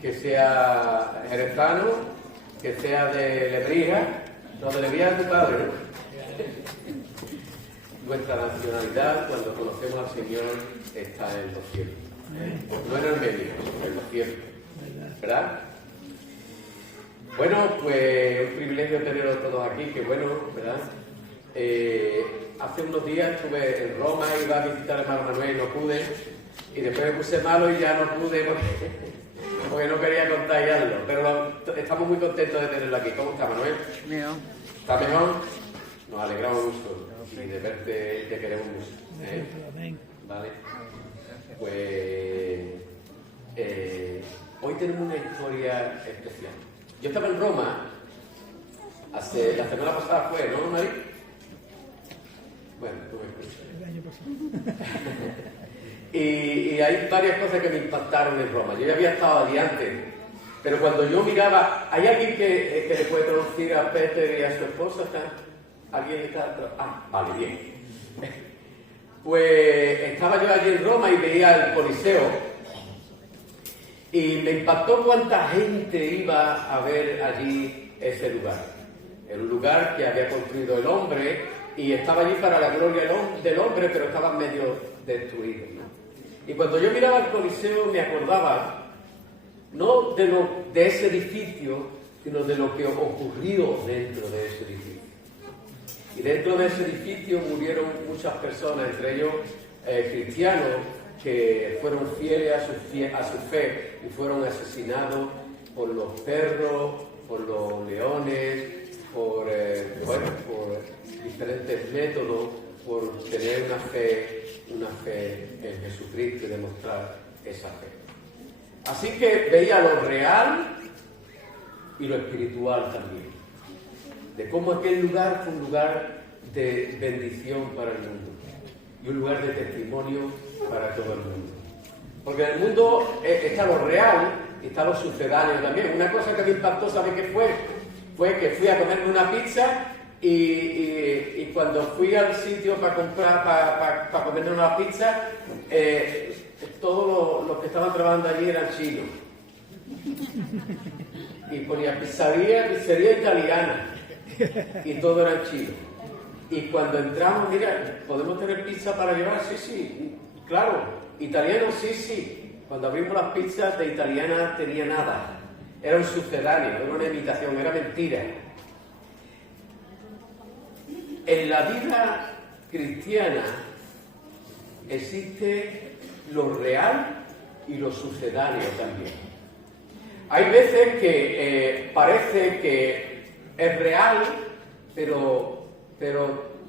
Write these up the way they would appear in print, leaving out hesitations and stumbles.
que sea jerezano, que sea de Lebrija, no, de Lebrija es tu padre, ¿no? Nuestra nacionalidad, cuando conocemos al Señor, está en los cielos. No en el medio, en los cielos. ¿Verdad? Bueno, pues un privilegio tenerlos todos aquí, que bueno, ¿verdad? Hace unos días estuve en Roma, iba a visitar a hermano Manuel y no pude. Y después me puse malo y ya no pude porque no quería contagiarlo. Pero estamos muy contentos de tenerlo aquí. ¿Cómo está, Manuel? Mejor. ¿Está mejor? Nos alegramos mucho y de verte te queremos mucho. Vale. Pues hoy tenemos una historia especial. Yo estaba en Roma, la semana pasada fue, ¿no, Mari? Bueno, tú me escuchas. El año pasado. Y hay varias cosas que me impactaron en Roma. Yo ya había estado allí antes, pero cuando yo miraba, ¿hay alguien que le puede traducir a Peter y a su esposa? ¿Alguien está? Vale, bien. Pues estaba yo allí en Roma y veía el Coliseo y me impactó cuánta gente iba a ver allí ese lugar. Era un lugar que había construido el hombre y estaba allí para la gloria del hombre, pero estaba medio destruido, ¿no? Y cuando yo miraba el Coliseo me acordaba no de ese edificio, sino de lo que ocurrió dentro de ese edificio. Y dentro de ese edificio murieron muchas personas, entre ellos cristianos, que fueron fieles a su fe y fueron asesinados por los perros, por los leones, por diferentes métodos, por tener una fe en Jesucristo y demostrar esa fe. Así que veía lo real y lo espiritual también, de cómo aquel lugar fue un lugar de bendición para el mundo y un lugar de testimonio para todo el mundo. Porque en el mundo está lo real y está lo sucedáneo también. Una cosa que me impactó, ¿sabe qué fue? Fue que fui a comerme una pizza y cuando fui al sitio para comprar, para comerme una pizza, todos los que estaban trabajando allí eran chinos. Y ponía pizzería italiana. Y todo eran chinos. Y cuando entramos, mira, ¿podemos tener pizza para llevar? Sí, claro. Italiano, sí. Cuando abrimos las pizzas, de italiana tenía nada. Era un sucedáneo, era una imitación, era mentira. En la vida cristiana existe lo real y lo sucedáneo también. Hay veces que parece que es real, pero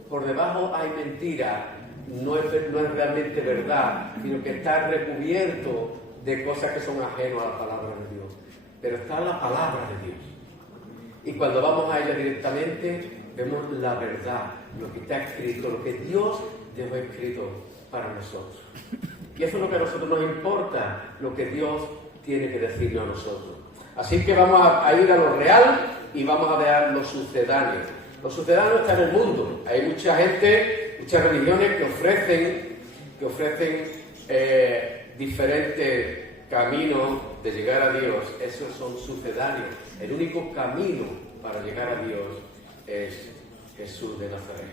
por debajo hay mentira, no es realmente verdad, sino que está recubierto de cosas que son ajenas a la palabra de Dios. Pero está la palabra de Dios. Y cuando vamos a ella directamente, vemos la verdad, lo que está escrito, lo que Dios dejó escrito para nosotros. Y eso es lo que a nosotros nos importa, lo que Dios tiene que decirnos a nosotros. Así que vamos a ir a lo real y vamos a ver lo sucedáneo. Lo sucedáneo está en el mundo. Hay mucha gente, muchas religiones que ofrecen diferentes caminos de llegar a Dios. Esos son sucedáneos. El único camino para llegar a Dios es Jesús de Nazaret.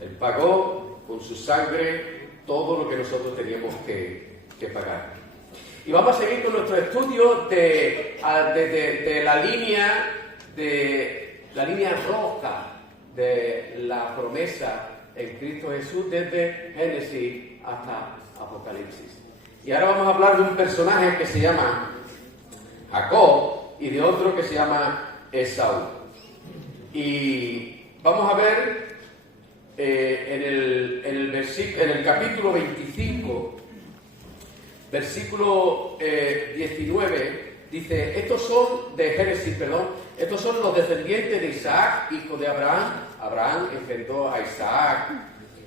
Él pagó con su sangre todo lo que nosotros teníamos que pagar. Y vamos a seguir con nuestro estudio de la línea roja de la promesa en Cristo Jesús desde Génesis hasta Apocalipsis. Y ahora vamos a hablar de un personaje que se llama Jacob y de otro que se llama Esaú. Y vamos a ver en el capítulo 25, versículo 19, dice, estos son los descendientes de Isaac, hijo de Abraham. Abraham engendró a Isaac,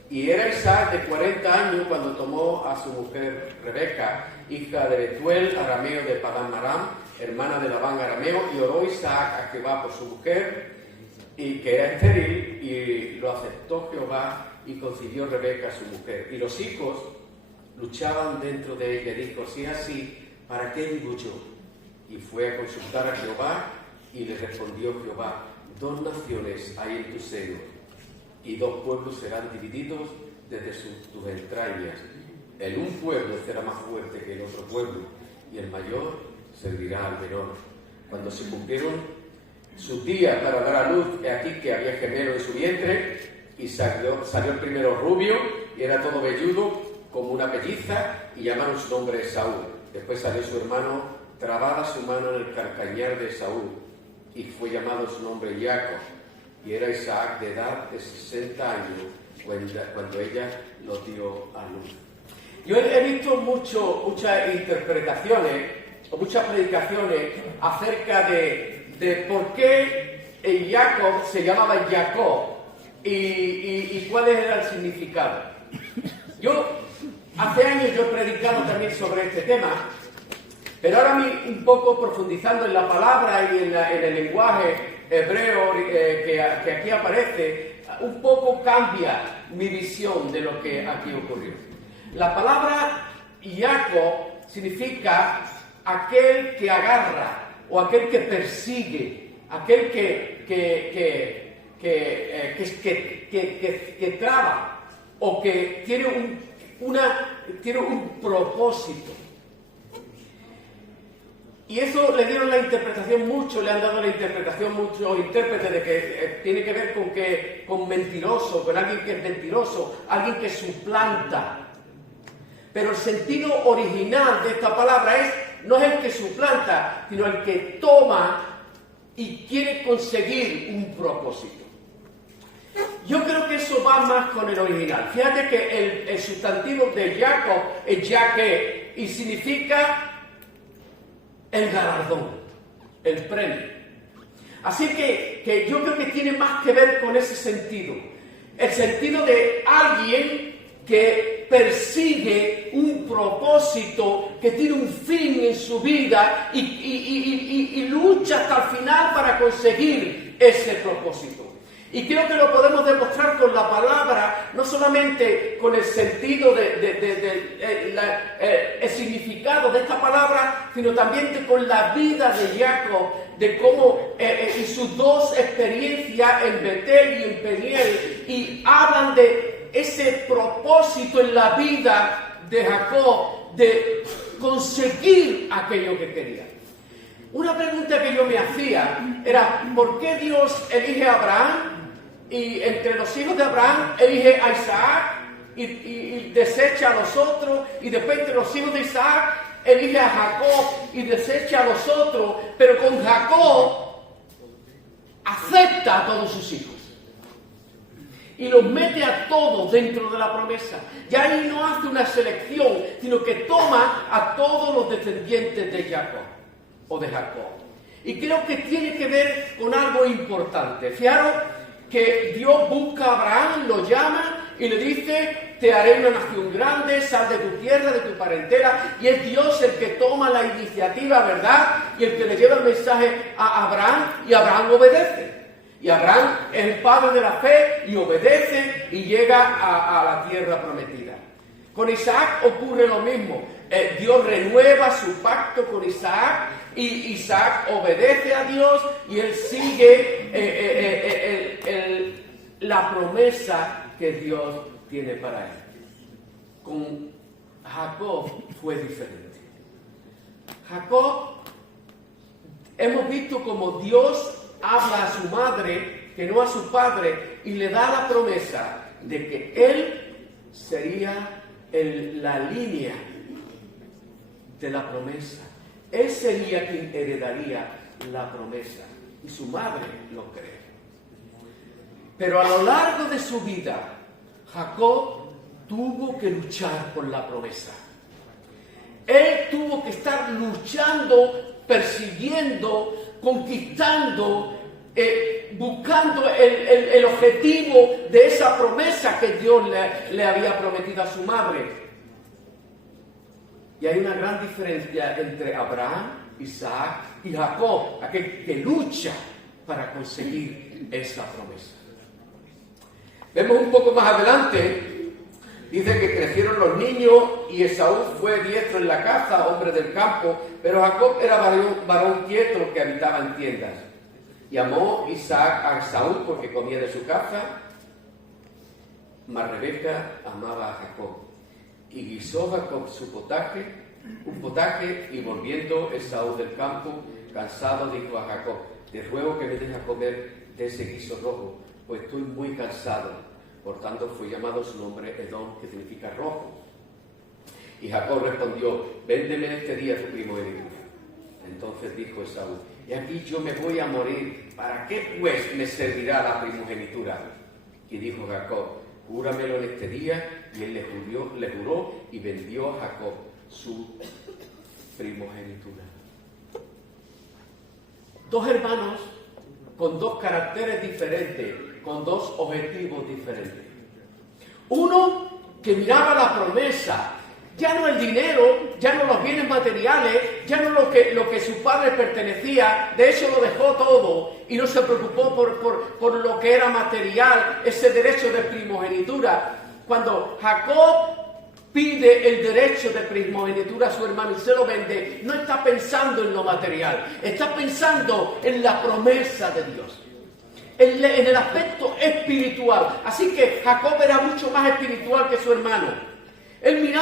y era Isaac de 40 años cuando tomó a su mujer Rebeca, hija de Betuel, arameo de Padán Aram, hermana de Labán arameo, y oró Isaac a Jehová por su mujer, y que era estéril, y lo aceptó Jehová, y concibió Rebeca su mujer. Y los hijos luchaban dentro de ella, dijo, si es así, ¿para qué vivo yo? y fue a consultar a Jehová, y le respondió Jehová: 2 naciones hay en tu seno, y 2 pueblos serán divididos desde tus entrañas. El un pueblo será más fuerte que el otro pueblo, y el mayor servirá al menor. Cuando se cumplieron sus días para dar a luz, he aquí que había gemelo en su vientre, y salió el primero rubio, y era todo velludo como una pelliza, y llamaron su nombre Esaú. Después salió su hermano, trabada su mano en el carcañar de Esaú, y fue llamado su nombre Jacob, y era Isaac de edad de 60 años cuando ella lo dio a luz. Yo he visto muchas interpretaciones o muchas predicaciones acerca de por qué Jacob se llamaba Jacob y cuál era el significado. Yo hace años he predicado también sobre este tema, pero ahora un poco profundizando en la palabra y en el lenguaje hebreo que aquí aparece, un poco cambia mi visión de lo que aquí ocurrió. La palabra Jacob significa aquel que agarra o aquel que persigue, aquel que traba o que tiene un propósito. Y eso le dieron la interpretación le han dado la interpretación muchos intérpretes de que tiene que ver con mentiroso, con alguien que es mentiroso, alguien que suplanta. Pero el sentido original de esta palabra no es el que suplanta, sino el que toma y quiere conseguir un propósito. Yo creo que eso va más con el original. Fíjate que el sustantivo de Jacob es Jaque y significa el galardón, el premio. Así que yo creo que tiene más que ver con ese sentido. El sentido de alguien que persigue un propósito, que tiene un fin en su vida y lucha hasta el final para conseguir ese propósito. Y creo que lo podemos demostrar con la palabra, no solamente con el sentido el significado de esta palabra, sino también con la vida de Jacob, de cómo y sus 2 experiencias en Betel y en Peniel, y hablan de ese propósito en la vida de Jacob de conseguir aquello que quería. Una pregunta que yo me hacía era: ¿por qué Dios elige a Abraham y entre los hijos de Abraham elige a Isaac y desecha a los otros, y después entre los hijos de Isaac elige a Jacob y desecha a los otros, pero con Jacob acepta a todos sus hijos y los mete a todos dentro de la promesa? Y ahí no hace una selección, sino que toma a todos los descendientes de Jacob o de Jacob. Y creo que tiene que ver con algo importante. Fijaros que Dios busca a Abraham, lo llama y le dice: te haré una nación grande, sal de tu tierra, de tu parentela. Y es Dios el que toma la iniciativa, ¿verdad? Y el que le lleva el mensaje a Abraham, y Abraham obedece. Y Abraham es el padre de la fe y obedece y llega a la tierra prometida. Con Isaac ocurre lo mismo. Dios renueva su pacto con Isaac y Isaac obedece a Dios y él sigue la promesa que Dios tiene para él. Con Jacob fue diferente. Jacob, hemos visto como Dios habla a su madre, que no a su padre, y le da la promesa de que él sería la línea de la promesa. Él sería quien heredaría la promesa, y su madre lo cree. Pero a lo largo de su vida, Jacob tuvo que luchar por la promesa. Él tuvo que estar luchando, persiguiendo, conquistando, buscando el objetivo de esa promesa que Dios le había prometido a su madre. Y hay una gran diferencia entre Abraham, Isaac y Jacob, aquel que lucha para conseguir esa promesa. Vemos un poco más adelante Dice que crecieron los niños y Esaú fue diestro en la caza, hombre del campo, pero Jacob era varón quieto que habitaba en tiendas. Y amó Isaac a Esaú porque comía de su caza, mas Rebeca amaba a Jacob. Y guisó Jacob un potaje, y volviendo Esaú del campo, cansado, dijo a Jacob: te ruego que me dejes comer de ese guiso rojo, pues estoy muy cansado. Por tanto fue llamado su nombre Edom, que significa rojo. Y Jacob respondió: véndeme este día tu primogenitura. Entonces dijo Esaú: y aquí yo me voy a morir, ¿para qué pues me servirá la primogenitura? Y dijo Jacob: júramelo en este día. Y él le juró y vendió a Jacob su primogenitura. Dos hermanos con dos caracteres diferentes, con dos objetivos diferentes. Uno que miraba la promesa, ya no el dinero, ya no los bienes materiales, ya no lo que su padre pertenecía, de hecho lo dejó todo y no se preocupó por lo que era material, ese derecho de primogenitura. Cuando Jacob pide el derecho de primogenitura a su hermano y se lo vende, no está pensando en lo material, está pensando en la promesa de Dios, en el aspecto espiritual. Así que Jacob era mucho más espiritual que su hermano. Él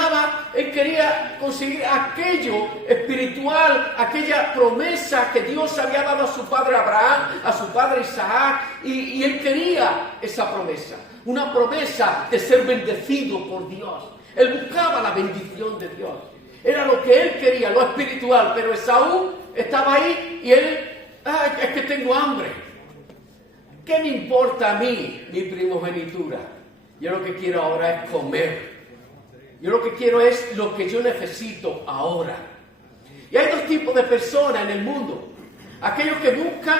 quería conseguir aquello espiritual, aquella promesa que Dios había dado a su padre Abraham, a su padre Isaac, y él quería esa promesa, una promesa de ser bendecido por Dios. Él buscaba la bendición de Dios. Era lo que él quería, lo espiritual. Pero Esaú estaba ahí y él: es que tengo hambre. ¿Qué me importa a mí mi primogenitura? Yo lo que quiero ahora es comer. Yo lo que quiero es lo que yo necesito ahora. Y hay dos tipos de personas en el mundo. Aquellos que buscan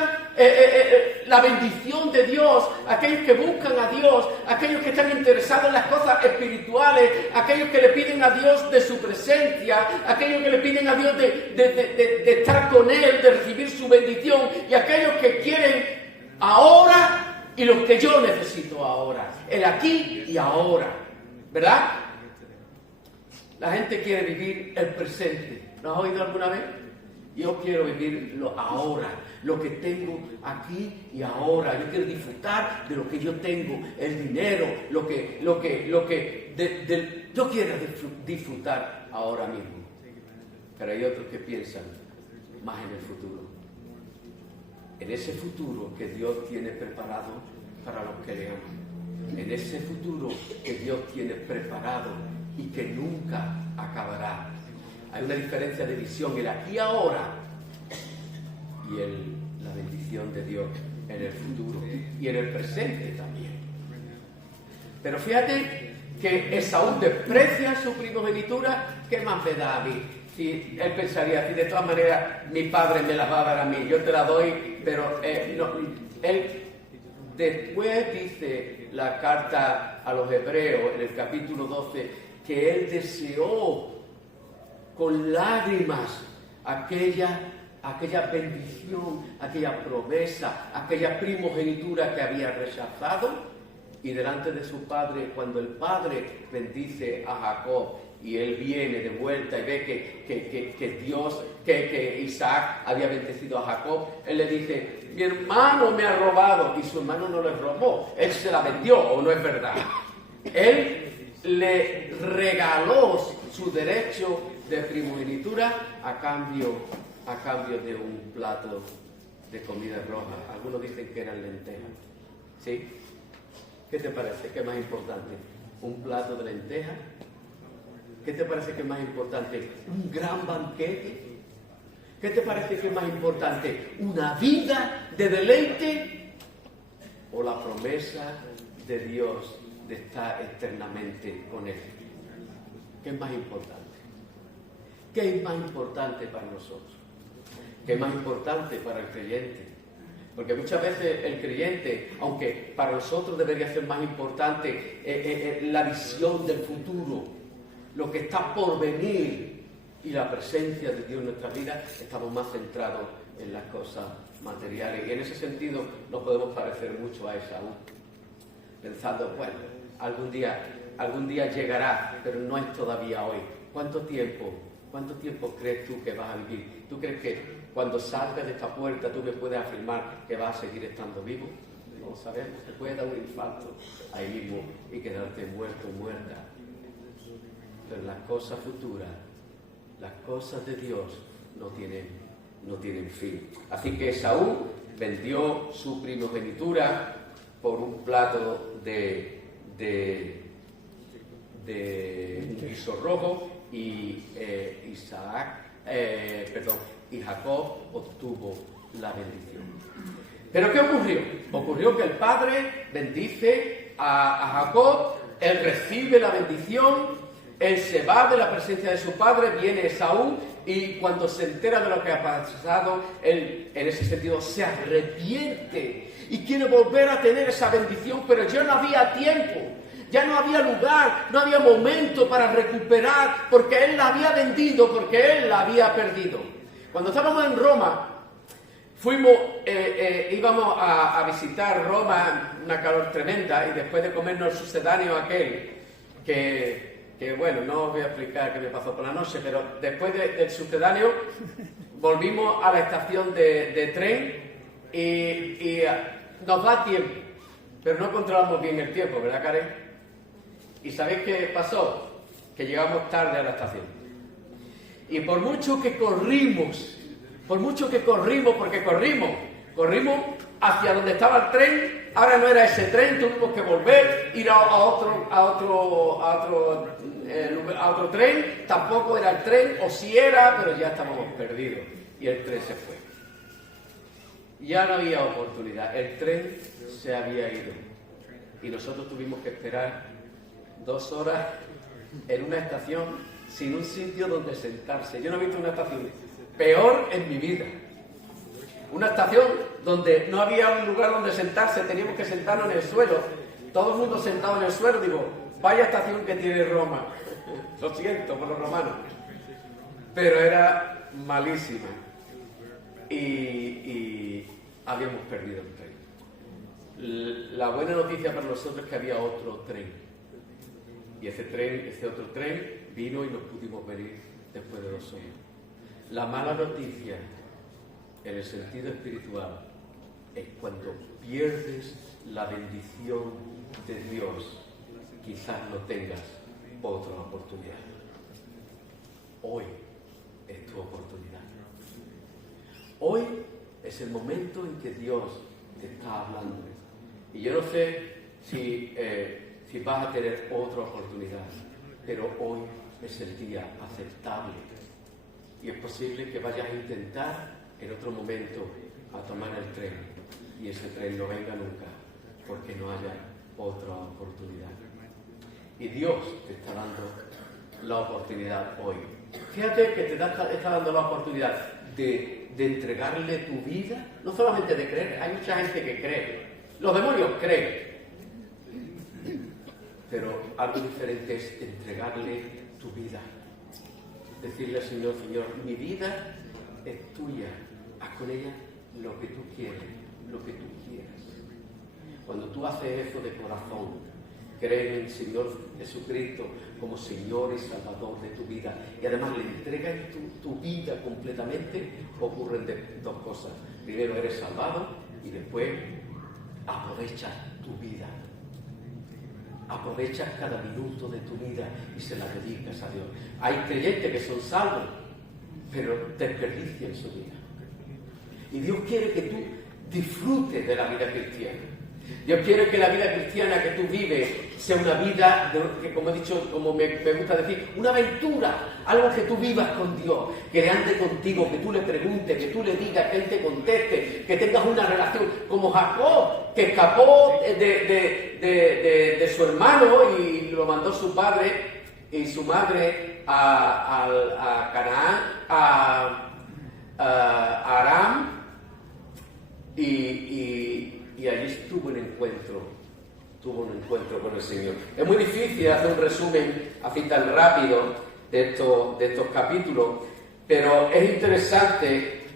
la bendición de Dios, aquellos que buscan a Dios, aquellos que están interesados en las cosas espirituales, aquellos que le piden a Dios de su presencia, aquellos que le piden a Dios de estar con Él, de recibir su bendición, y aquellos que quieren ahora y lo que yo necesito ahora, el aquí y ahora, ¿verdad? La gente quiere vivir el presente. ¿Lo has oído alguna vez? Yo quiero vivir lo ahora, lo que tengo aquí y ahora. Yo quiero disfrutar de lo que yo tengo, el dinero, yo quiero disfrutar ahora mismo. Pero hay otros que piensan más en el futuro. En ese futuro que Dios tiene preparado para los que le aman. En ese futuro que Dios tiene preparado y que nunca acabará. Hay una diferencia de visión, el aquí y ahora y la bendición de Dios en el futuro y en el presente también. Pero fíjate que Esaú desprecia su primogenitura. ¿Qué más me da a mí? Si él pensaría: si de todas maneras mi padre me la va a dar a mí, yo te la doy, pero no. Él después dice la carta a los Hebreos en el capítulo 12 que él deseó con lágrimas aquella bendición, aquella promesa, aquella primogenitura que había rechazado, y delante de su padre, cuando el padre bendice a Jacob y él viene de vuelta y ve que Isaac había bendecido a Jacob, él le dice: mi hermano me ha robado. Y su hermano no le robó, él se la vendió. ¿O no es verdad? Él le regaló su derecho de primogenitura a cambio de un plato de comida roja. Algunos dicen que eran lentejas. ¿Sí? ¿Qué te parece? ¿Qué es más importante? ¿Un plato de lentejas? ¿Qué te parece que es más importante? ¿Un gran banquete? ¿Qué te parece que es más importante? ¿Una vida de deleite? ¿O la promesa de Dios de estar eternamente con Él? ¿Qué es más importante? ¿Qué es más importante para nosotros? ¿Qué es más importante para el creyente? Porque muchas veces el creyente, aunque para nosotros debería ser más importante la visión del futuro, lo que está por venir y la presencia de Dios en nuestra vida, estamos más centrados en las cosas materiales. Y en ese sentido nos podemos parecer mucho a Esaú, pensando: bueno, algún día algún día llegará, pero no es todavía hoy. ¿Cuánto tiempo crees tú que vas a vivir? ¿Tú crees que cuando salgas de esta puerta tú me puedes afirmar que vas a seguir estando vivo? No lo sabemos, te puede dar un infarto ahí mismo y quedarte muerto o muerta. Pero las cosas futuras, las cosas de Dios no tienen fin. Así que Esaú vendió su primogenitura por un plato de guiso rojo y Jacob obtuvo la bendición. ¿Pero qué ocurrió? Ocurrió que el padre bendice a Jacob, él recibe la bendición, él se va de la presencia de su padre, viene Esaú y cuando se entera de lo que ha pasado, él en ese sentido se arrepiente y quiere volver a tener esa bendición, pero ya no había tiempo. Ya no había lugar, no había momento para recuperar, porque él la había vendido, porque él la había perdido. Cuando estábamos en Roma, íbamos a visitar Roma, una calor tremenda, y después de comernos el sucedáneo aquel, que bueno, no os voy a explicar qué me pasó por la noche, pero después del sucedáneo volvimos a la estación de tren y nos da tiempo, pero no controlamos bien el tiempo, ¿verdad, Karen? ¿Y sabéis qué pasó? Que llegamos tarde a la estación. Y por mucho que corrimos, porque corrimos hacia donde estaba el tren, ahora no era ese tren, tuvimos que volver, ir a otro tren, tampoco era el tren, o sí era, pero ya estábamos perdidos. Y el tren se fue. Ya no había oportunidad, el tren se había ido. Y nosotros tuvimos que esperar 2 horas en una estación sin un sitio donde sentarse. Yo no he visto una estación peor en mi vida. Una estación donde no había un lugar donde sentarse, teníamos que sentarnos en el suelo. Todo el mundo sentado en el suelo. Digo, vaya estación que tiene Roma. Lo siento por los romanos. Pero era malísima. Y habíamos perdido el tren. La buena noticia para nosotros es que había otro tren. Y ese otro tren vino y nos pudimos venir después de 2 horas. La mala noticia, en el sentido espiritual, es cuando pierdes la bendición de Dios, quizás no tengas otra oportunidad. Hoy es tu oportunidad. Hoy es el momento en que Dios te está hablando. Y yo no sé si vas a tener otra oportunidad, pero hoy es el día aceptable. Y es posible que vayas a intentar en otro momento a tomar el tren y ese tren no venga nunca porque no haya otra oportunidad. Y Dios te está dando la oportunidad hoy. Fíjate que te está dando la oportunidad de entregarle tu vida, no solamente de creer. Hay mucha gente que cree, los demonios creen, pero algo diferente es entregarle tu vida. Decirle al Señor, Señor, mi vida es tuya, haz con ella lo que tú quieres, lo que tú quieras. Cuando tú haces eso de corazón, crees en el Señor Jesucristo como Señor y Salvador de tu vida, y además le entregas tu vida completamente, ocurren 2 cosas. Primero eres salvado y después aprovechas tu vida. Aprovechas cada minuto de tu vida y se la dedicas a Dios. Hay creyentes que son salvos, pero desperdician su vida. Y Dios quiere que tú disfrutes de la vida cristiana. Dios quiere que la vida cristiana que tú vives sea una vida, que como he dicho, como me gusta decir, una aventura, algo que tú vivas con Dios, que Él ande contigo, que tú le preguntes, que tú le digas, que Él te conteste, que tengas una relación como Jacob, que escapó de su hermano y lo mandó su padre y su madre a Canaán, a Aram, y allí tuvo un encuentro con el Señor. Es muy difícil hacer un resumen así tan rápido de estos capítulos, pero es interesante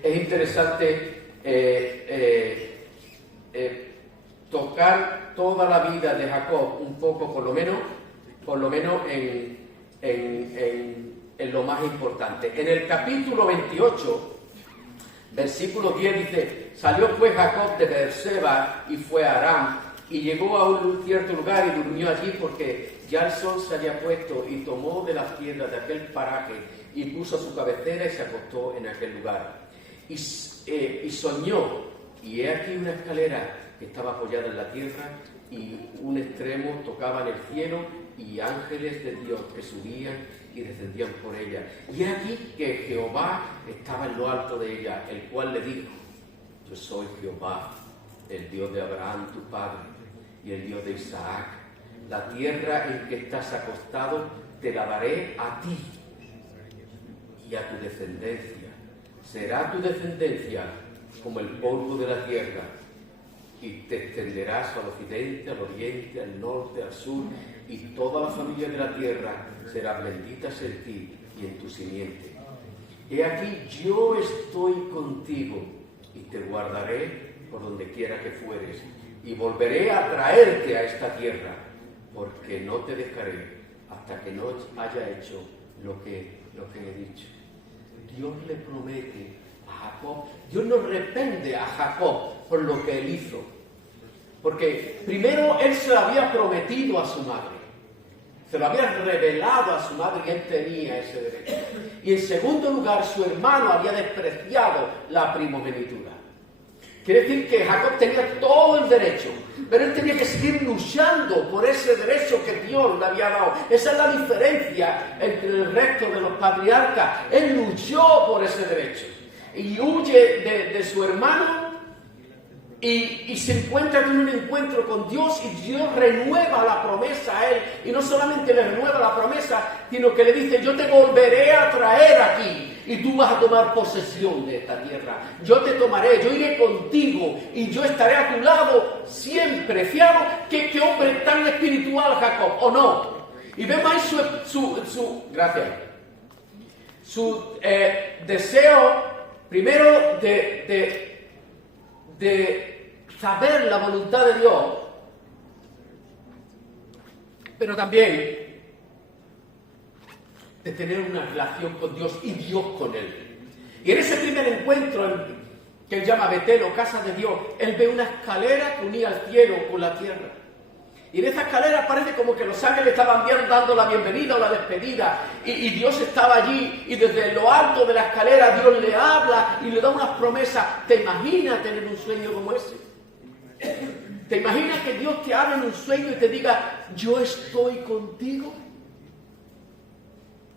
tocar toda la vida de Jacob un poco, por lo menos, por lo menos en lo más importante. En el capítulo 28, versículo 10 dice: salió pues Jacob de Beerseba y fue a Aram, y llegó a un cierto lugar y durmió allí porque ya el sol se había puesto, y tomó de las piedras de aquel paraje y puso su cabecera y se acostó en aquel lugar. Y soñó, y he aquí una escalera que estaba apoyada en la tierra, y un extremo tocaba en el cielo, y ángeles de Dios que subían y descendían por ella. Y he aquí que Jehová estaba en lo alto de ella, el cual le dijo: yo soy Jehová, el Dios de Abraham tu padre, y el Dios de Isaac. La tierra en que estás acostado te la daré a ti y a tu descendencia. Será tu descendencia como el polvo de la tierra, y te extenderás al occidente, al oriente, al norte, al sur, y toda la familia de la tierra será bendita en ti y en tu simiente. He aquí, yo estoy contigo, y te guardaré por donde quiera que fueres, y volveré a traerte a esta tierra, porque no te dejaré hasta que no haya hecho lo que he dicho. Dios le promete a Jacob, Dios no reprende a Jacob por lo que él hizo, porque primero él se lo había prometido a su madre, se lo había revelado a su madre, y él tenía ese derecho. Y en segundo lugar, su hermano había despreciado la primogenitura. Quiere decir que Jacob tenía todo el derecho, pero él tenía que seguir luchando por ese derecho que Dios le había dado. Esa es la diferencia entre el resto de los patriarcas. Él luchó por ese derecho y huye de su hermano, y se encuentra en un encuentro con Dios, y Dios renueva la promesa a él. Y no solamente le renueva la promesa, sino que le dice: yo te volveré a traer aquí, y tú vas a tomar posesión de esta tierra. Yo te tomaré, yo iré contigo, y yo estaré a tu lado siempre. Fiado, qué hombre tan espiritual Jacob, ¿o no? Y vemos ahí su deseo, primero de saber la voluntad de Dios, pero también de tener una relación con Dios y Dios con él. Y en ese primer encuentro, que él llama Betel o casa de Dios, él ve una escalera que unía el cielo con la tierra. Y en esa escalera parece como que los ángeles estaban dando la bienvenida o la despedida, y Dios estaba allí, y desde lo alto de la escalera Dios le habla y le da unas promesas. ¿Te imaginas tener un sueño como ese? ¿Te imaginas que Dios te hable en un sueño y te diga: yo estoy contigo?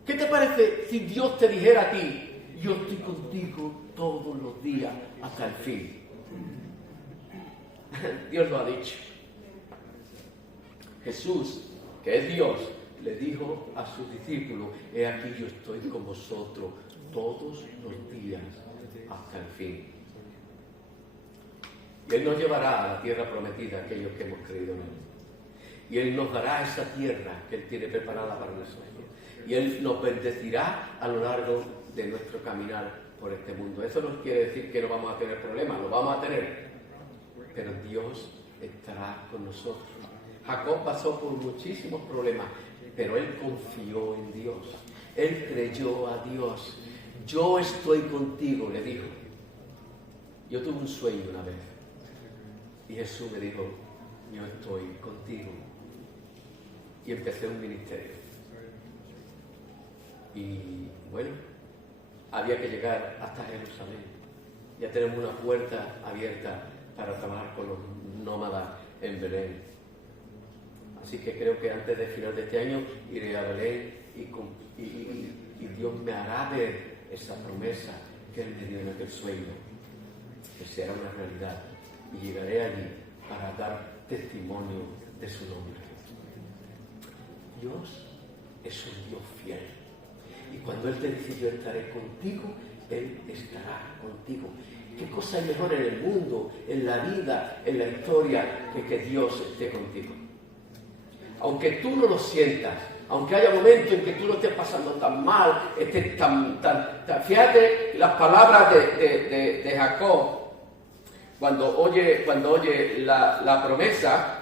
¿Qué te parece si Dios te dijera a ti: yo estoy contigo todos los días hasta el fin? Dios lo ha dicho. Jesús, que es Dios, le dijo a sus discípulos: he aquí, yo estoy con vosotros todos los días hasta el fin. Y Él nos llevará a la tierra prometida, aquellos que hemos creído en Él. Y Él nos dará esa tierra que Él tiene preparada para nosotros. Y Él nos bendecirá a lo largo de nuestro caminar por este mundo. Eso no quiere decir que no vamos a tener problemas, lo vamos a tener. Pero Dios estará con nosotros. Jacob pasó por muchísimos problemas, pero él confió en Dios. Él creyó a Dios. Yo estoy contigo, le dijo. Yo tuve un sueño una vez, y Jesús me dijo: yo estoy contigo. Y empecé un ministerio. Y bueno, había que llegar hasta Jerusalén. Ya tenemos una puerta abierta para trabajar con los nómadas en Belén. Así que creo que antes del final de este año iré a Belén, y Dios me hará ver esa promesa que Él me dio en aquel sueño, que será una realidad, y llegaré allí para dar testimonio de su nombre. Dios es un Dios fiel, y cuando Él te dice: yo estaré contigo, Él estará contigo. ¿Qué cosa es mejor en el mundo, en la vida, en la historia, que Dios esté contigo? Aunque tú no lo sientas, aunque haya momentos en que tú lo estés pasando tan mal, estés tan fíjate las palabras de Jacob cuando oye la promesa.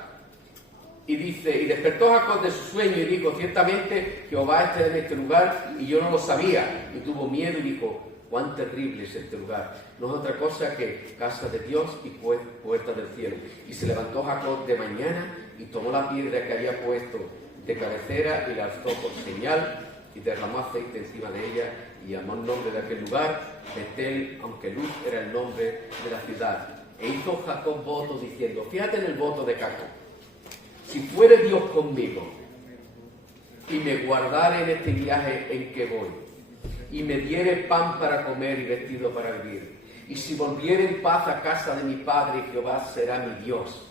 Y dice, y despertó Jacob de su sueño y dijo, ciertamente Jehová está en este lugar y yo no lo sabía. Y tuvo miedo y dijo, cuán terrible es este lugar. No es otra cosa que casa de Dios y puerta del cielo. Y se levantó Jacob de mañana y tomó la piedra que había puesto de cabecera y la alzó por señal y derramó aceite encima de ella y llamó el nombre de aquel lugar Betel, aunque Luz era el nombre de la ciudad. E hizo Jacob voto diciendo, fíjate en el voto de Jacob. Si fuere Dios conmigo y me guardare en este viaje en que voy, y me diere pan para comer y vestido para vivir, y si volviere en paz a casa de mi padre, Jehová será mi Dios.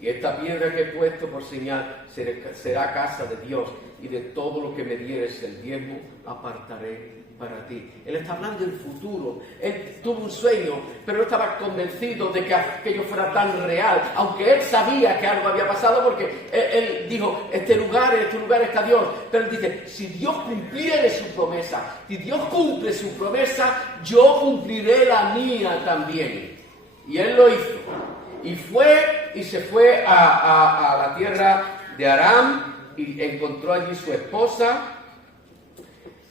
Y esta piedra que he puesto por señal será casa de Dios, y de todo lo que me dieres el diezmo apartaré para ti. Él está hablando del futuro. Él tuvo un sueño, pero no estaba convencido de que aquello fuera tan real, aunque él sabía que algo había pasado, porque él dijo, en este lugar está Dios. Pero él dice, si Dios cumpliere su promesa, si Dios cumple su promesa, yo cumpliré la mía también. Y él lo hizo. Y se fue a la tierra de Aram y encontró allí su esposa.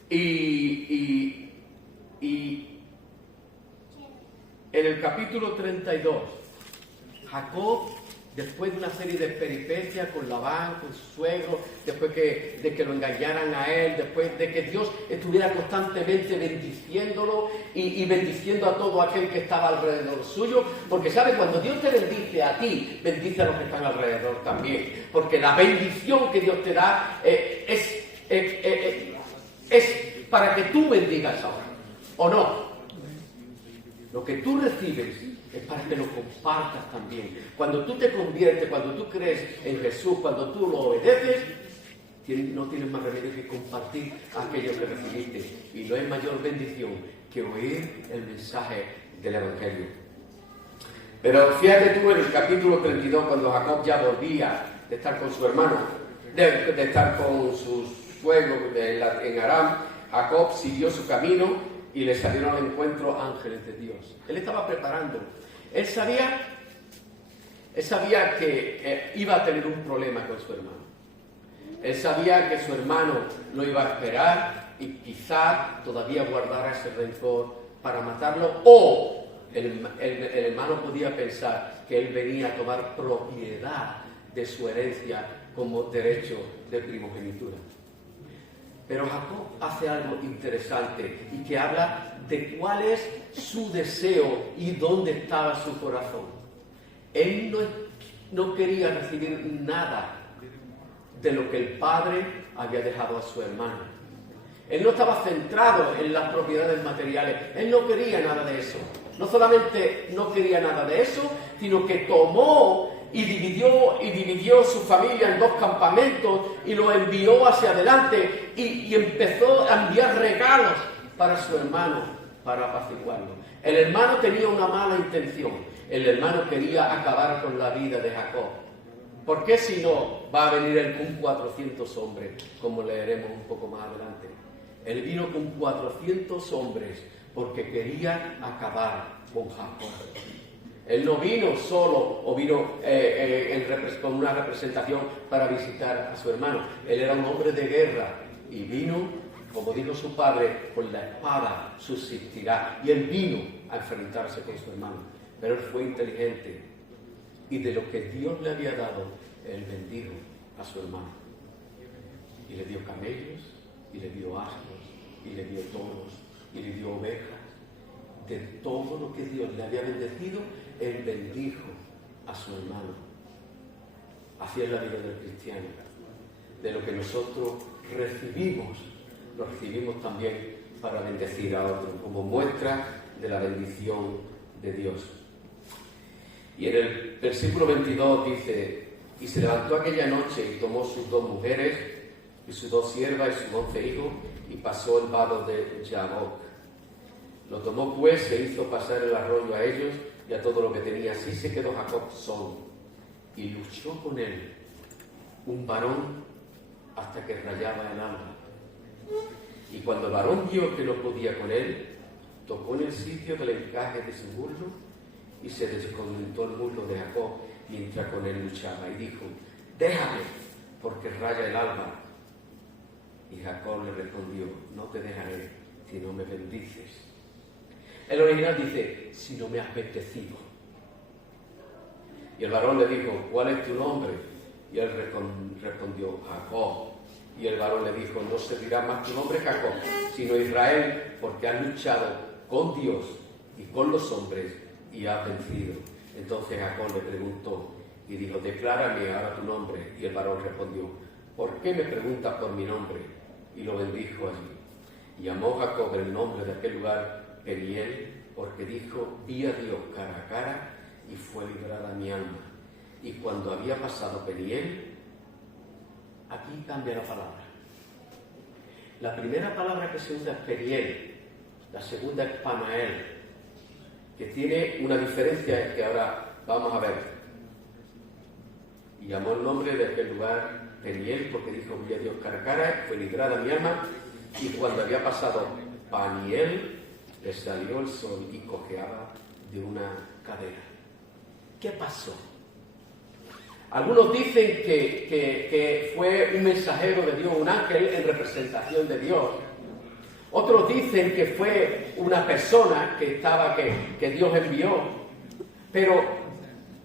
Y en el capítulo 32, Jacob, después de una serie de peripecias con Labán, con su suegro, después de que lo engañaran a él, después de que Dios estuviera constantemente bendiciéndolo y bendiciendo a todo aquel que estaba alrededor suyo, porque ¿sabes? Cuando Dios te bendice a ti, bendice a los que están alrededor también, porque la bendición que Dios te da es para que tú bendigas ahora, ¿o no? Lo que tú recibes es para que lo compartas también. Cuando tú te conviertes, cuando tú crees en Jesús, cuando tú lo obedeces, no tienes más remedio que compartir aquello que recibiste. Y no hay mayor bendición que oír el mensaje del Evangelio. Pero fíjate tú en el capítulo 32, cuando Jacob ya volvía de estar con su hermano, de estar con sus suegros en Aram, Jacob siguió su camino y le salieron al encuentro ángeles de Dios. Él estaba preparando. Él sabía que iba a tener un problema con su hermano. Él sabía que su hermano lo iba a esperar y quizá todavía guardara ese rencor para matarlo, o el hermano podía pensar que él venía a tomar propiedad de su herencia como derecho de primogenitura. Pero Jacob hace algo interesante y que habla de cuál es su deseo y dónde estaba su corazón. Él no quería recibir nada de lo que el padre había dejado a su hermano. Él no estaba centrado en las propiedades materiales. Él no quería nada de eso. No solamente no quería nada de eso, sino que tomó y dividió su familia en dos campamentos y lo envió hacia adelante y empezó a enviar regalos para su hermano, para apaciguarlo. El hermano tenía una mala intención. El hermano quería acabar con la vida de Jacob. ¿Por qué si no va a venir él con 400 hombres, como leeremos un poco más adelante? Él vino con 400 hombres porque quería acabar con Jacob. Él no vino solo o vino con una representación para visitar a su hermano. Él era un hombre de guerra y vino, como dijo su padre, con la espada subsistirá. Y él vino a enfrentarse con su hermano. Pero él fue inteligente y de lo que Dios le había dado, él bendijo a su hermano. Y le dio camellos, y le dio asnos, y le dio toros, y le dio ovejas. De todo lo que Dios le había bendecido, él bendijo a su hermano. Así es la vida del cristiano. De lo que nosotros recibimos, lo recibimos también para bendecir a otros, como muestra de la bendición de Dios. Y en el versículo 22 dice: y se levantó aquella noche y tomó sus 2 mujeres y sus 2 siervas y sus 11 hijos y pasó el vado de Jaboc. Lo tomó pues, se hizo pasar el arroyo a ellos y a todo lo que tenía. Así se quedó Jacob solo y luchó con él un varón hasta que rayaba el alba. Y cuando el varón vio que no podía con él, tocó en el sitio del encaje de su muslo y se desconectó el muslo de Jacob mientras con él luchaba y dijo: déjame, porque raya el alba. Y Jacob le respondió, no te dejaré si no me bendices. El original dice, si no me has bendecido. Y el varón le dijo, ¿cuál es tu nombre? Y él respondió, Jacob. Y el varón le dijo, no se dirá más tu nombre Jacob, sino Israel, porque has luchado con Dios y con los hombres y has vencido. Entonces Jacob le preguntó y dijo, declárame ahora tu nombre. Y el varón respondió, ¿por qué me preguntas por mi nombre? Y lo bendijo allí. Y llamó Jacob el nombre de aquel lugar Peniel, porque dijo, vi a Dios cara a cara y fue librada mi alma. Y cuando había pasado Peniel, aquí cambia la palabra. La primera palabra que se usa es Peniel, la segunda es Panael, que tiene una diferencia que ahora vamos a ver. Y llamó el nombre de aquel lugar Peniel, porque dijo, vi a Dios cara a cara, fue librada mi alma. Y cuando había pasado Paniel, le salió el sol y cojeaba de una cadera. ¿Qué pasó? Algunos dicen que fue un mensajero de Dios, un ángel en representación de Dios. Otros dicen que fue una persona que Dios envió. Pero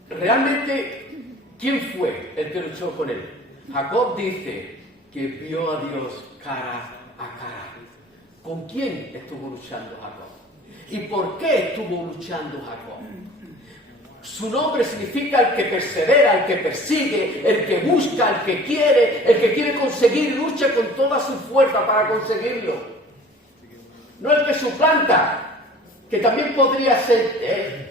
realmente, ¿quién fue el que luchó con él? Jacob dice que vio a Dios cara a cara. ¿Con quién estuvo luchando Jacob? ¿Y por qué estuvo luchando Jacob? Su nombre significa el que persevera, el que persigue, el que busca, el que quiere conseguir, lucha con toda su fuerza para conseguirlo. No el que suplanta, que también podría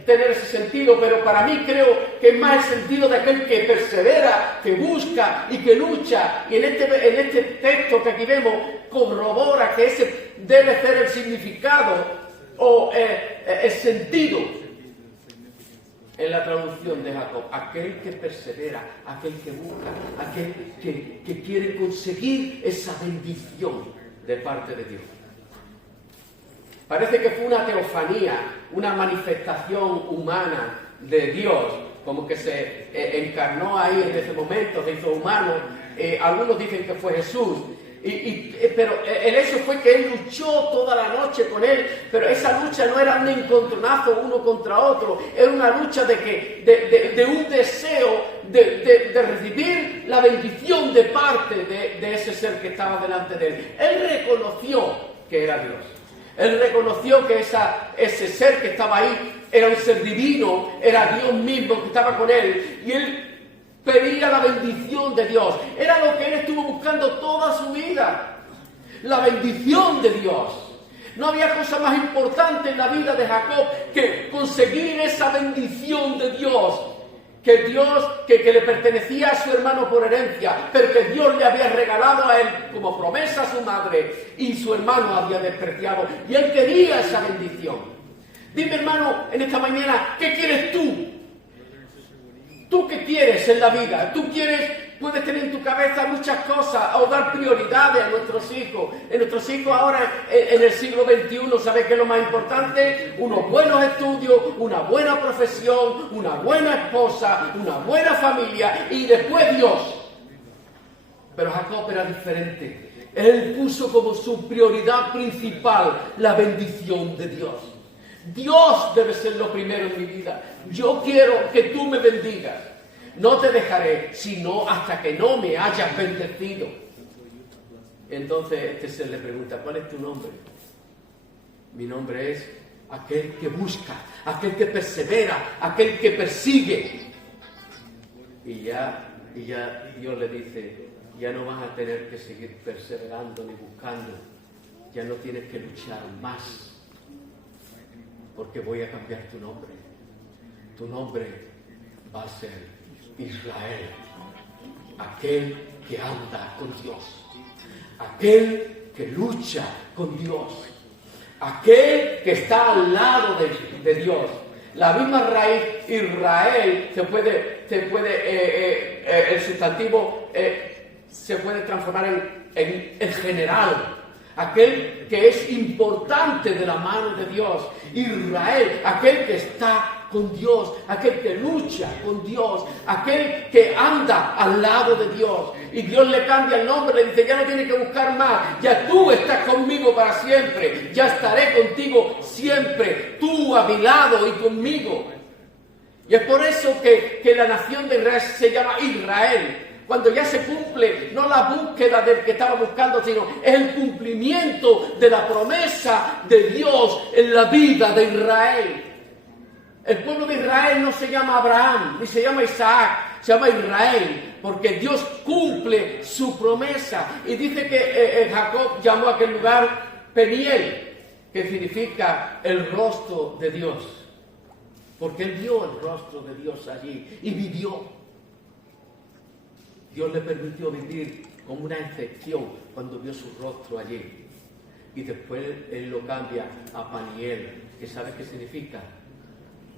tener ese sentido, pero para mí creo que es más el sentido de aquel que persevera, que busca y que lucha. Y en este texto que aquí vemos corrobora que ese debe ser el significado o el sentido. En la traducción de Jacob, aquel que persevera, aquel que busca, aquel que quiere conseguir esa bendición de parte de Dios. Parece que fue una teofanía, una manifestación humana de Dios, como que se encarnó ahí en ese momento, se hizo humano. Algunos dicen que fue Jesús. Pero el hecho fue que él luchó toda la noche con él, pero esa lucha no era un encontronazo uno contra otro, era una lucha de un deseo de recibir la bendición de parte de ese ser que estaba delante de él. Él reconoció que era Dios, él reconoció que ese ser que estaba ahí era un ser divino, era Dios mismo que estaba con él, y él pedía la bendición de Dios. Era lo que él estuvo buscando toda su vida. La bendición de Dios. No había cosa más importante en la vida de Jacob que conseguir esa bendición de Dios. Que Dios, que le pertenecía a su hermano por herencia, pero que Dios le había regalado a él como promesa a su madre, y su hermano había despreciado. Y él quería esa bendición. Dime, hermano, en esta mañana, ¿qué quieres tú? ¿Tú qué quieres en la vida? Puedes tener en tu cabeza muchas cosas o dar prioridades a nuestros hijos. En nuestros hijos ahora, en el siglo XXI, ¿sabes qué es lo más importante? Unos buenos estudios, una buena profesión, una buena esposa, una buena familia y después Dios. Pero Jacob era diferente. Él puso como su prioridad principal la bendición de Dios. Dios debe ser lo primero en mi vida. Yo quiero que tú me bendigas. No te dejaré, sino hasta que no me hayas bendecido. Entonces este ser le pregunta, ¿cuál es tu nombre? Mi nombre es aquel que busca, aquel que persevera, aquel que persigue. Y ya Dios le dice, ya no vas a tener que seguir perseverando ni buscando. Ya no tienes que luchar más. Porque voy a cambiar tu nombre. Tu nombre va a ser Israel. Aquel que anda con Dios. Aquel que lucha con Dios. Aquel que está al lado de Dios. La misma raíz Israel el sustantivo se puede transformar en general. Aquel que es importante de la mano de Dios. Israel, aquel que está con Dios, aquel que lucha con Dios, aquel que anda al lado de Dios. Y Dios le cambia el nombre, le dice, ya no tienes que buscar más, ya tú estás conmigo para siempre, ya estaré contigo siempre, tú a mi lado y conmigo. Y es por eso que la nación de Israel se llama Israel. Cuando ya se cumple, no la búsqueda del que estaba buscando, sino el cumplimiento de la promesa de Dios en la vida de Israel. El pueblo de Israel no se llama Abraham, ni se llama Isaac, se llama Israel, porque Dios cumple su promesa. Y dice que Jacob llamó a aquel lugar Peniel, que significa el rostro de Dios, porque él vio el rostro de Dios allí y vivió. Dios le permitió vivir como una excepción cuando vio su rostro allí. Y después él lo cambia a Paniel, que ¿sabe qué significa?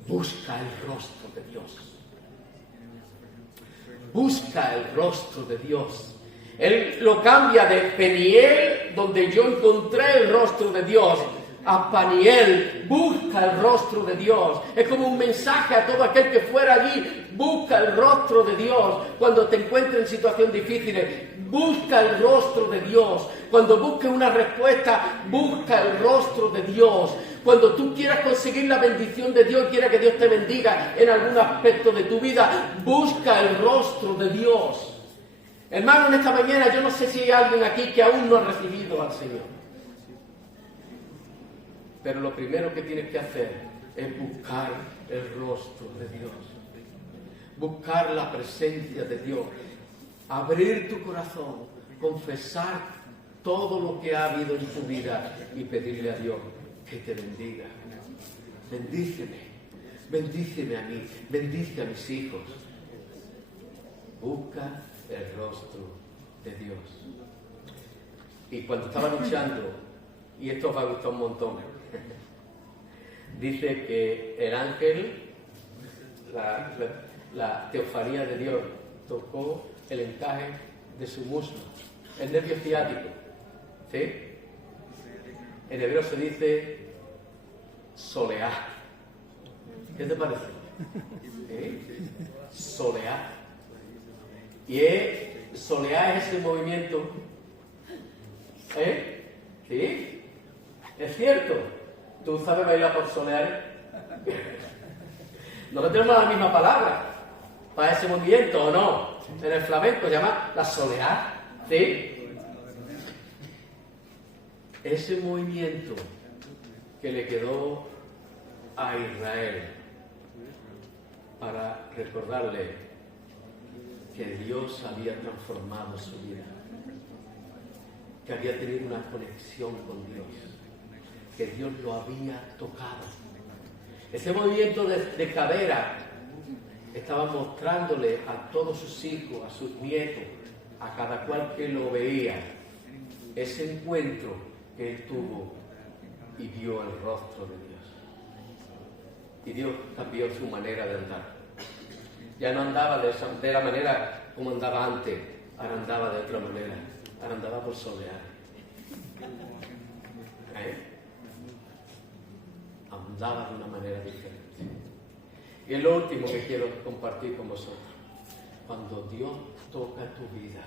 Busca el rostro de Dios. Busca el rostro de Dios. Él lo cambia de Peniel, donde yo encontré el rostro de Dios, a Paniel, busca el rostro de Dios. Es como un mensaje a todo aquel que fuera allí. Busca el rostro de Dios cuando te encuentres en situaciones difíciles. Busca el rostro de Dios. Cuando busques una respuesta, busca el rostro de Dios. Cuando tú quieras conseguir la bendición de Dios, quieras que Dios te bendiga en algún aspecto de tu vida, busca el rostro de Dios. Hermano, en esta mañana yo no sé si hay alguien aquí que aún no ha recibido al Señor. Pero lo primero que tienes que hacer es buscar el rostro de Dios. Buscar la presencia de Dios. Abrir tu corazón. Confesar todo lo que ha habido en tu vida y pedirle a Dios que te bendiga. Bendíceme. Bendíceme a mí. Bendice a mis hijos. Busca el rostro de Dios. Y cuando estaba luchando, y esto os va a gustar un montón, dice que el ángel, la teofanía de Dios, tocó el encaje de su muslo, el nervio ciático. ¿Sí? En hebreo se dice soleá. ¿Qué te parece? ¿Sí? Soleá. Y soleá es ese movimiento. ¿Sí? Es cierto. ¿Tú sabes bailar por solear? No tenemos la misma palabra para ese movimiento, ¿o no? En el flamenco se llama la soleá. ¿Sí? Ese movimiento que le quedó a Israel para recordarle que Dios había transformado su vida, que había tenido una conexión con Dios, que Dios lo había tocado. Ese movimiento de cadera estaba mostrándole a todos sus hijos, a sus nietos, a cada cual que lo veía, ese encuentro que él tuvo y vio el rostro de Dios. Y Dios cambió su manera de andar. Ya no andaba de la manera como andaba antes, ahora andaba de otra manera, ahora andaba por solear. Andaba de una manera diferente. Y es lo último que quiero compartir con vosotros. Cuando Dios toca tu vida,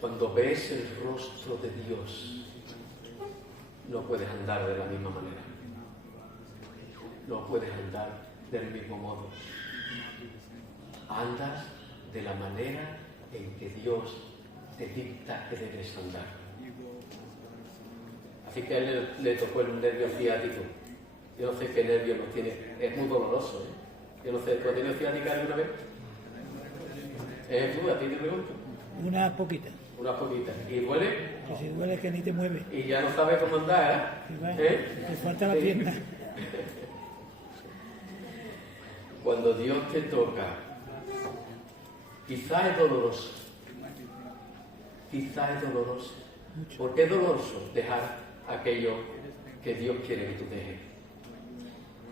cuando ves el rostro de Dios, no puedes andar de la misma manera. No puedes andar del mismo modo. Andas de la manera en que Dios te dicta que debes andar. Así que a él le tocó el nervio ciático. Yo no sé qué nervio lo tiene. Es muy doloroso. Yo no sé, ¿tú has tenido ciática alguna vez? ¿Tú? ¿A ti te pregunto? Una poquita. Una poquita. ¿Y duele? Que si duele que ni te mueves. Y ya no sabes cómo andar, Te falta la pierna. Cuando Dios te toca, quizás es doloroso. Quizás es doloroso. ¿Por qué es doloroso dejar aquello que Dios quiere que tú dejes?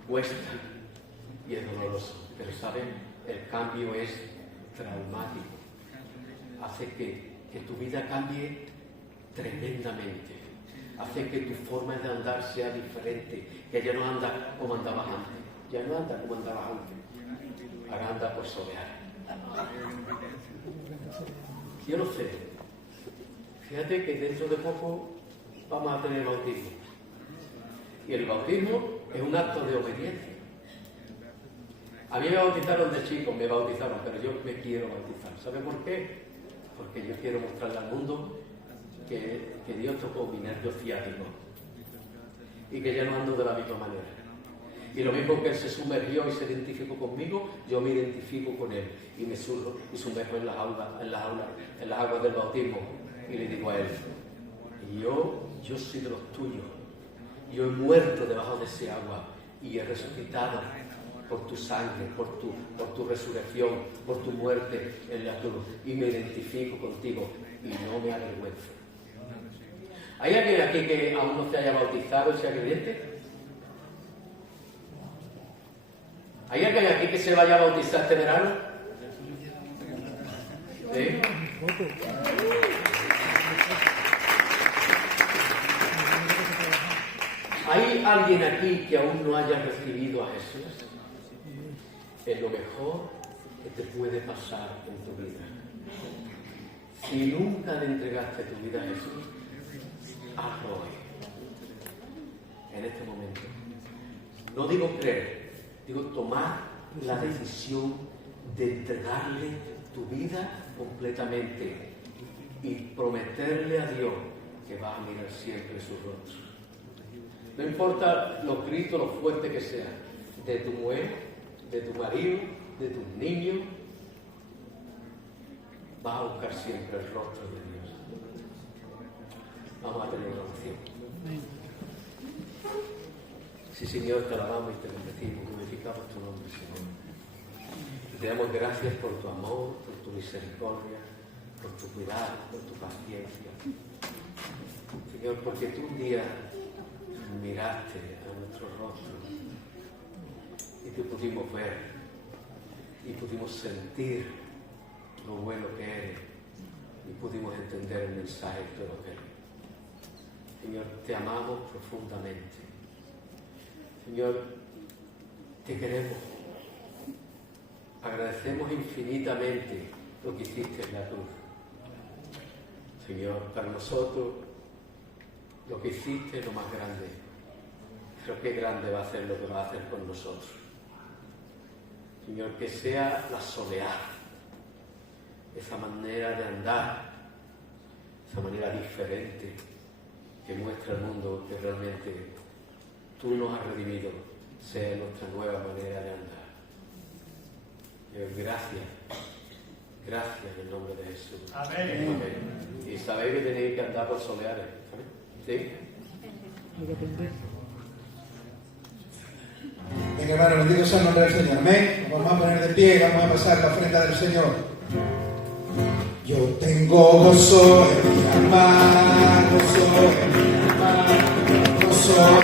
Cuesta y es doloroso. Pero ¿saben? El cambio es traumático. Hace que tu vida cambie tremendamente. Hace que tu forma de andar sea diferente. Que ya no andas como andabas antes. ya no anda como andaba antes. Ahora anda por solear. Yo no sé. Fíjate que dentro de poco vamos a tener bautismo. Y el bautismo es un acto de obediencia. A mí me bautizaron de chico, pero yo me quiero bautizar. ¿Sabe por qué? Porque yo quiero mostrarle al mundo que Dios tocó mi nervio ciático y que ya no ando de la misma manera. Y lo mismo que Él se sumergió y se identificó conmigo, yo me identifico con Él y me sumerjo en las aguas del bautismo y le digo a Él, yo soy de los tuyos, yo he muerto debajo de ese agua y he resucitado por tu sangre, por tu resurrección, por tu muerte en la cruz, y me identifico contigo y no me avergüenzo. ¿Hay alguien aquí que aún no se haya bautizado y sea creyente? ¿Hay alguien aquí que se vaya a bautizar este verano? ¿Sí? ¿Hay alguien aquí que aún no haya recibido a Jesús? Es lo mejor que te puede pasar en tu vida. Si nunca le entregaste tu vida a Jesús, hazlo hoy, en este momento. No digo creer, digo tomar la decisión de entregarle tu vida completamente y prometerle a Dios que vas a mirar siempre su rostro. No importa los gritos, lo fuerte que sea, de tu mujer, de tu marido, de tus niños, vas a buscar siempre el rostro de Dios. Vamos a tener una oración. Sí, Señor, te alabamos y te bendecimos, glorificamos tu nombre, Señor. Te damos gracias por tu amor, por tu misericordia, por tu cuidado, por tu paciencia. Señor, porque tú un día miraste a nuestro rostro y te pudimos ver y pudimos sentir lo bueno que eres y pudimos entender el mensaje de lo que eres. Señor, te amamos profundamente. Señor, te queremos. Agradecemos infinitamente lo que hiciste en la cruz. Señor, para nosotros lo que hiciste es lo más grande. Pero qué grande va a ser lo que va a hacer con nosotros. Señor, que sea la soleá, esa manera de andar, esa manera diferente que muestra al mundo que realmente tú nos has redimido, sea nuestra nueva manera de andar. Señor, gracias. Gracias en el nombre de Jesús. Amén. Amén. Y sabéis que tenéis que andar por soleares. ¿Sí? Venga, hermano, bendito sea el nombre del Señor. Amén. Vamos a poner de pie y vamos a pasar la ofrenda del Señor. Yo tengo gozo en mi alma.